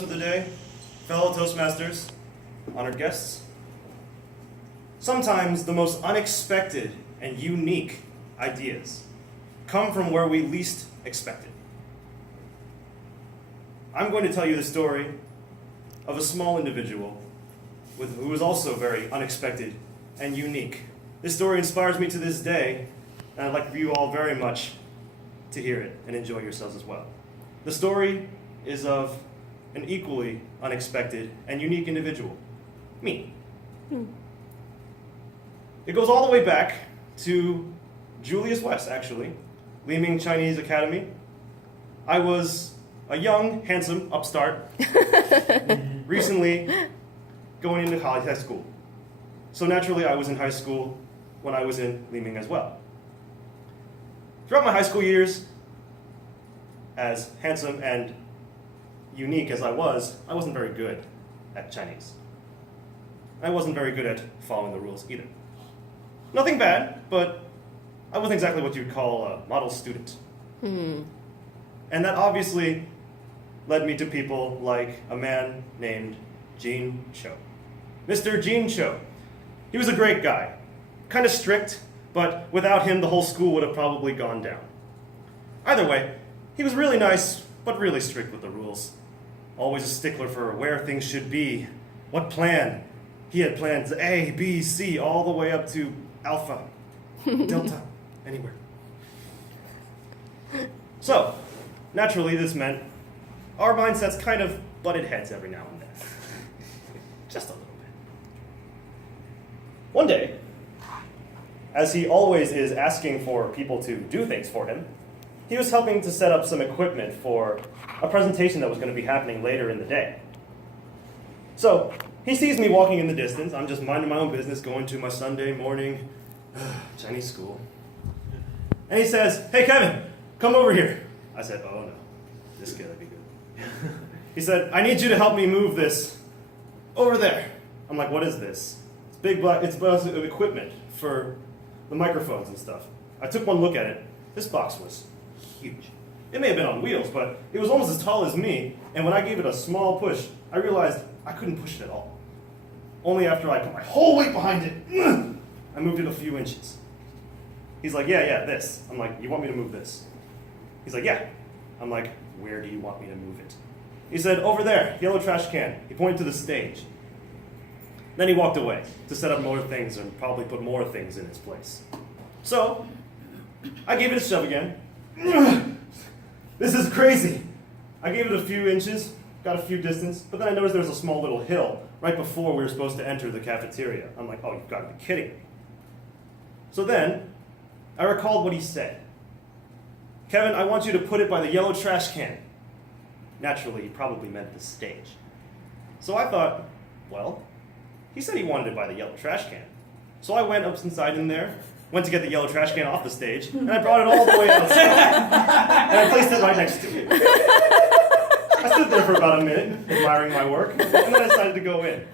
of the day, fellow Toastmasters, honored guests. Sometimes the most unexpected and unique ideas come from where we least expect it. I'm going to tell you the story of a small individual who was also very unexpected and unique. This story inspires me to this day, and I'd like for you all very much to hear it and enjoy yourselves as well. The story is of an equally unexpected and unique individual, me. It goes all the way back to Julius West, actually, Li-ming Chinese Academy. I was a young, handsome upstart, recently going into high school. So naturally, I was in high school when I was in Li-ming as well. Throughout my high school years, as handsome and unique as I wasn't very good at Chinese. I wasn't very good at following the rules either. Nothing bad, but I wasn't exactly what you'd call a model student. And that obviously led me to people like a man named Gene Cho. Mr. Gene Cho. He was a great guy. Kind of strict, but without him the whole school would have probably gone down. Either way, he was really nice, but really strict with the rules. Always a stickler for where things should be, what plan. He had plans A, B, C, all the way up to Alpha, Delta, anywhere. So, naturally this meant our mindsets kind of butted heads every now and then. Just a little bit. One day, as he always is asking for people to do things for him, he was helping to set up some equipment for a presentation that was going to be happening later in the day. So, he sees me walking in the distance. I'm just minding my own business, going to my Sunday morning Chinese school. And he says, "Hey, Kevin, come over here." I said, "Oh no, this is going to be good." He said, "I need you to help me move this over there." I'm like, "What is this?" It's big black, it's equipment for the microphones and stuff. I took one look at it. This box was huge. It may have been on wheels, but it was almost as tall as me, and when I gave it a small push, I realized I couldn't push it at all. Only after I put my whole weight behind it, I moved it a few inches. He's like, yeah, this. I'm like, "You want me to move this?" He's like, "Yeah." I'm like, "Where do you want me to move it?" He said, "Over there, yellow trash can." He pointed to the stage. Then he walked away to set up more things and probably put more things in its place. So, I gave it a shove again. This is crazy. I gave it a few inches, got a few distance, but then I noticed there was a small little hill right before we were supposed to enter the cafeteria. I'm like, "Oh, you've got to be kidding me." So then, I recalled what he said. "Kevin, I want you to put it by the yellow trash can." Naturally, he probably meant the stage. So I thought, well, he said he wanted it by the yellow trash can. So I went up inside in there, went to get the yellow trash can off the stage, and I brought it all the way outside. And I placed it right next to it. I stood there for about a minute, admiring my work, and then I decided to go in.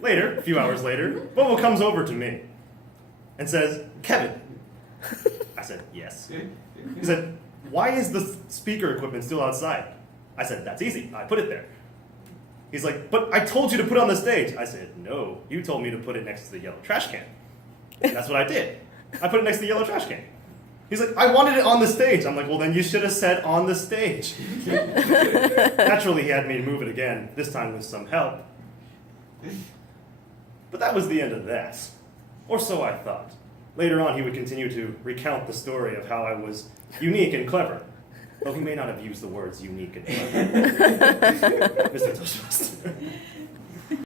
Later, a few hours later, Bobo comes over to me and says, "Kevin." I said, "Yes." He said, "Why is the speaker equipment still outside?" I said, "That's easy. I put it there." He's like, "But I told you to put it on the stage." I said, "No, you told me to put it next to the yellow trash can." And that's what I did. I put it next to the yellow trash can. He's like, "I wanted it on the stage." I'm like, "Well, then you should have said on the stage." Naturally, he had me move it again, this time with some help. But that was the end of that. Or so I thought. Later on, he would continue to recount the story of how I was unique and clever. Though he may not have used the words unique and clever. Mr. Toastmaster.